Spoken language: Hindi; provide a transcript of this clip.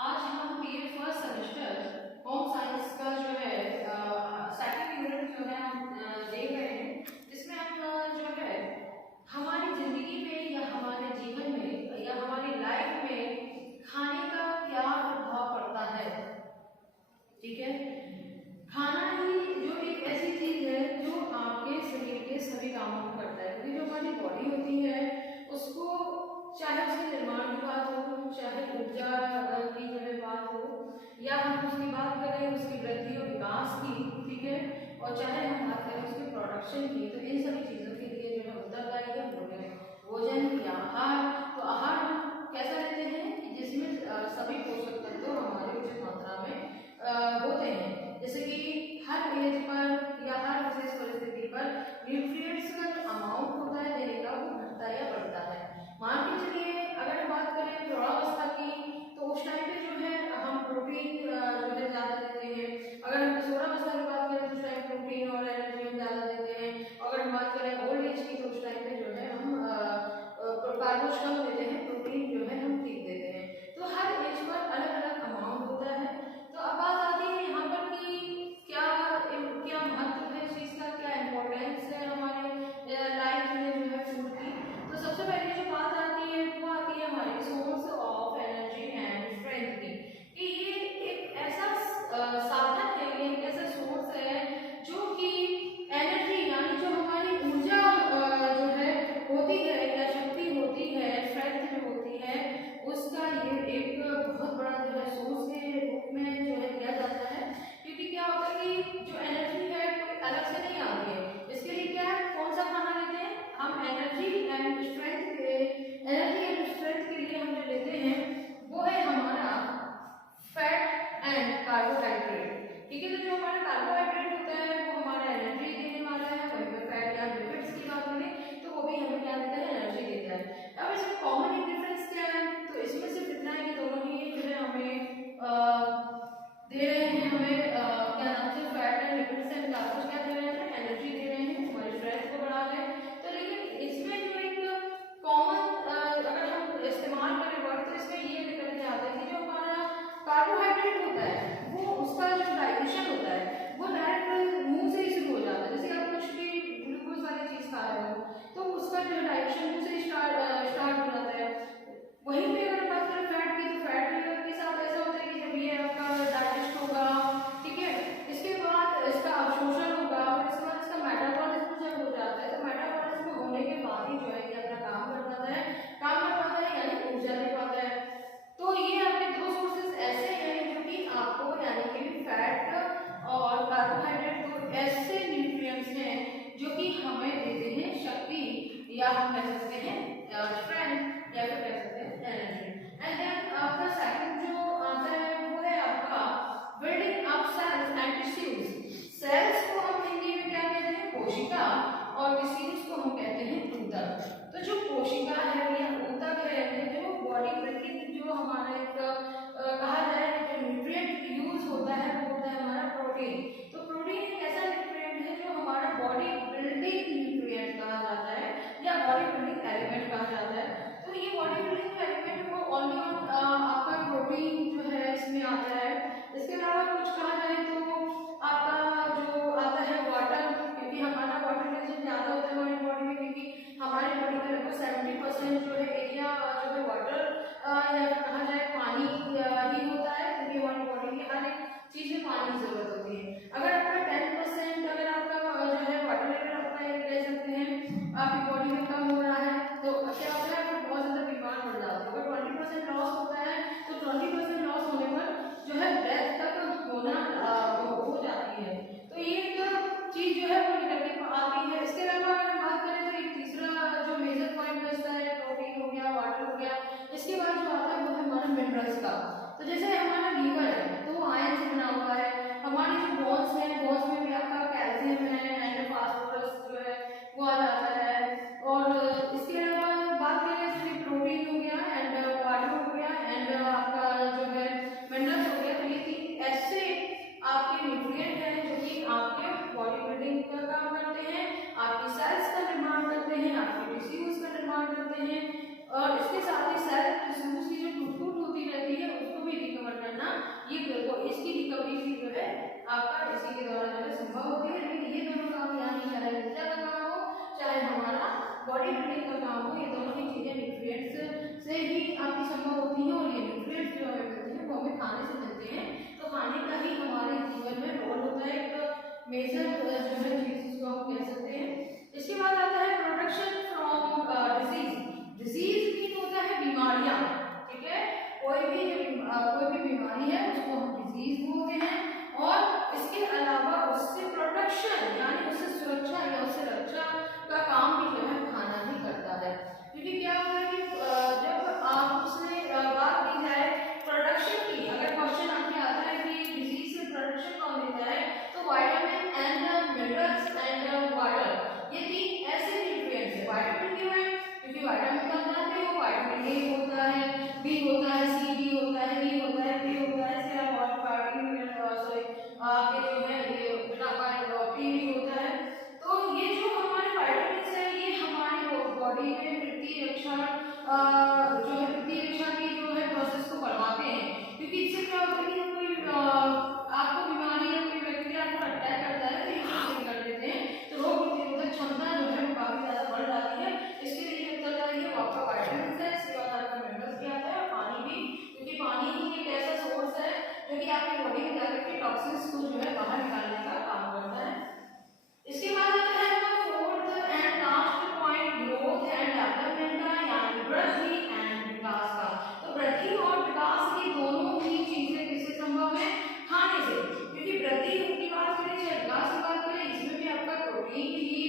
आज हम BA first semester home science का जो है सेकंड यूनिट जो है हम देख रहे हैं, जिसमें हम जो है हमारी जिंदगी में या हमारे जीवन में या हमारी लाइफ में खाने का क्या प्रभाव पड़ता है। ठीक है, खाना ही जो एक ऐसी चीज है जो आपके शरीर के सभी कामों को करता है, क्योंकि जो हमारी बॉडी होती है उसको चाहे उसके निर्माण की बात हो, चाहे ऊर्जा की जो है बात हो, या हम उसकी बात करें उसकी वृद्धि और विकास की, ठीक है, और चाहे हम बात करें उसके प्रोडक्शन की, तो इन सभी चीज़ों के लिए जो है उत्तरदायी है भोजन या आहार। तो आहार हम कैसा लेते हैं कि जिसमें सभी पोषक तत्व हमारे उचित मात्रा में होते हैं, जैसे कि हर एज पर या हर विशेष परिस्थिति पर न्यूट्रिएंट्स का जो अमाउंट होता है देने का वो घटता या बढ़ता है। मान के चलिए अगर हम बात करें प्रौढ़ावस्था की, तो उस टाइम पे जो है हम प्रोटीन जो है ज़्यादा देते हैं। अगर हम किशोरावस्था की बात करें तो उस टाइम प्रोटीन और एनर्जी हम ज़्यादा देते हैं। अगर हम बात करें ओल्ड एज की तो उस टाइम पे जो है हम कार्बोज कम देते हैं, प्रोटीन जो है हम ठीक देते हैं। तो हर एज पर अलग अलग अमाउंट होता है। तो अब बात आती है यहाँ पर कि क्या क्या महत्व है इस चीज़ का, क्या इम्पोर्टेंस है हमारे लाइफ में जो है फूड की। तो सबसे पहले जो बात आती है वो आती है हमारे source of energy and strength की, कि ये एक ऐसा साधन है, ये एक ऐसा सोर्स है जो कि एनर्जी यानी जो हमारी ऊर्जा जो है होती है या शक्ति होती है, स्ट्रेंथ जो होती है, उसका ये एक बहुत बड़ा जो है सोर्स के रूप में जो है लिया जाता है। क्योंकि क्या होता है कि जो एनर्जी है कोई अलग से नहीं आती है, इसके लिए क्या है, कौन सा खाना लेते हैं हम, एनर्जी एंड स्ट्रेंथ के लिए हम जो लेते हैं वो है हमारा फैट एंड कार्बोहाइड्रेट। ठीक है, तो जो हमारा कार्बोहाइड्रेट होता है वो हमारा एनर्जी देने वाला है, वहीं पर फैट या लिपिड्स की बात करें तो वो भी हमें क्या देता है, एनर्जी देता है। अब इसमें कॉमन डिफरेंस क्या है, तो इसमें सिर्फ इतना है कि दोनों ही जो है हमें दे रहे हैं, हमें क्या नाम से फैट एंड लिपिड्स एंड कार्बोज क्या दे रहे हैं, एनर्जी दे रहे हैं, हमारी स्ट्रेंथ को बढ़ा रहे हैं। तो लेकिन इसमें जो एक कॉमन अगर हम इस्तेमाल करें वर्ड, तो इसमें ये निकल के आता है कि जो हमारा कार्बोहाइड्रेट होता है वो उसका जो डाइजेशन होता है वो डायरेक्ट मुंह से ही शुरू हो जाता है। जैसे आप कुछ भी ग्लूकोज वाली चीज खा रहे हो तो उसका जो डाइजेशन मुंह से स्टार्ट हो जाता है। वहीं पे अगर बात करें फैट की, तो फैट के साथ ऐसा होता है कि जब ये आपका डाइजेस्ट होगा, ठीक है, इसके बाद इसका अवशोषण होगा, फिर इसके बाद इसका मेटाबॉलिज्म जब हो जाता है तो मेटाबॉलिज्म होने के बाद ही जो है ये अपना काम कर पाता है यानी ऊर्जा दे पाता है। तो ये आपके दो सोर्सेस ऐसे हैं जो कि आपको यानी कि फैट और कार्बोहाइड्रेट दो ऐसे न्यूट्रिएंट्स हैं जो कि हमें देते हैं शक्ति, या हम कह सकते हैं स्ट्रेंथ, या फिर कह सकते हैं एनर्जी। एंड देन आपका सेकंड जो आता है वो है आपका building up cells and tissues. Cells को हम हिंदी में क्या कहते हैं, कोशिका, और टिश्यूज को हम कहते हैं ऊतक। तो जो कोशिका है या ऊतक है, जो बॉडी बिल्डिंग जो हमारा एक कहा जाए जो न्यूट्रिएंट यूज होता है वो होता है हमारा प्रोटीन। तो प्रोटीन एक ऐसा न्यूट्रिएंट है जो हमारा बॉडी बिल्डिंग न्यूट्रिएंट कहा जाता है या बॉडी बिल्डिंग एलिमेंट कहा जाता है। तो ये बॉडी बिल्डिंग एलिमेंट को ओनली आपका प्रोटीन जो है इसमें आता है। इसके अलावा कुछ कहा जाए तो आपका जो आता है वाटर, क्योंकि हमारा वाटर कंजन ज़्यादा होता है हमारी बॉडी में, क्योंकि हमारी बॉडी में लगभग 70% जो है एरिया जो है वाटर या कहा जाए पानी ही होता है, क्योंकि हमारी बॉडी की हर एक चीज़ में पानी की जरूरत होती है। अगर आपका 10% अगर आपका जो है वाटर लेवल आपका एक कह सकते हैं आपकी बॉडी में कम हो रहा है तो क्या होता है, आप बहुत ज़्यादा बीमार पड़ जाते हो। अगर 20% लॉस होता है तो 20% लॉस होने पर जो है डेथ तक होना हो जाती है। तो ये एक चीज़ जो है वो निकल के आती है। इसके अलावा अगर बात करें तो एक तीसरा जो मेजर पॉइंट बचता है, प्रोटीन हो गया, वाटर हो गया, इसके बाद जो आता है वो है हमारा मिनरल्स का। तो जैसे हमारा लीवर है तो वो आयरन से बना हुआ है, हमारे जो बोन्स हैं, बोन्स में भी आपका कैल्शियम है एंड फास्फोरस जो है वो आ जाता है। और इसके अलावा बात करें तो प्रोटीन हो गया एंड वाटर हो गया एंड आपका जो है मिनरल्स हो गया। तो ये तीन ऐसे आपके न्यूट्रिएंट हैं जो कि आपके बॉडी बिल्डिंग का काम करते हैं, आपकी सेल्स का निर्माण करते हैं, आपके टिश्यूज का निर्माण करते हैं, और इसके साथ ही सेल टिश्यूज की जो टूट होती रहती है उसको भी रिकवर ये इसकी रिकवरी भी जो है आपका इसी के द्वारा जो है संभव होती है। लेकिन ये दोनों काम यानी चाहे ऊर्जा का काम हो चाहे हमारा बॉडी बिल्डिंग का काम हो, ये दोनों ही चीजें न्यूट्रिएंट्स से ही आपकी संभव होती है। और ये न्यूट्रिएंट्स जो हमें मिलते हैं वो हमें खाने से मिलते हैं। तो खाने का ही हमारे जीवन में रोल होता है, एक मेजर जो है चीज जिसको हम कह सकते हैं। इसके बाद आता है protection from disease. Disease mean होता है बीमारियां, ठीक है। कोई भी बीमारी है उसको हम डिजीज बोलते हैं। और इसके अलावा उससे प्रोटेक्शन यानी उससे सुरक्षा या उससे रक्षा का काम भी जो है खाना ही करता है। क्योंकि क्या होता है कि जब आप उससे बात की जाए प्रोटेक्शन की, अगर क्वेश्चन आपके आता है कि डिजीज से प्रोटेक्शन कौन देता है, तो vitamin and minerals and water, ये तीन ऐसे न्यूट्रिएंट्स है। विटामिन क्यों है? क्योंकि विटामिन का जानते हो विटामिन ए होता है, बी होता है, सी डी होता है, ई होता है, के होता है, इसके अलावा आपके जो है ये टी भी होता है। तो ये जो हमारे विटामिन है ये हमारी बॉडी में प्रतिरक्षा जो है प्रतिरक्षा की जो है प्रोसेस को बढ़ाते हैं। क्योंकि इससे क्या होता है कि कोई आपको बीमारी या कोई बैक्टीरिया आपको अटैक करता है तो ये कैसे कर देते हैं, तो रोग प्रतिरोधक क्षमता जो है वो काफी ज्यादा बढ़ जाती है। इसके लिए जो चलता है वो आपका विटामिन है, इसके बाद आपका मिनरल्स भी आता है और पानी भी, क्योंकि पानी ही एक ऐसा सोर्स है जो कि आपकी बॉडी में जाकर के टॉक्सिन्स को जो है बाहर निकालने का काम करता है। इसके बाद आता है हमारा fourth and last point growth and development का, यानी वृद्धि एंड विकास का। तो वृद्धि और विकास की दोनों ही चीजें किससे संभव है? खाने से। क्योंकि वृद्धि की बात करें चाहे विकास की बात करें, इसमें भी आपका प्रोटीन ही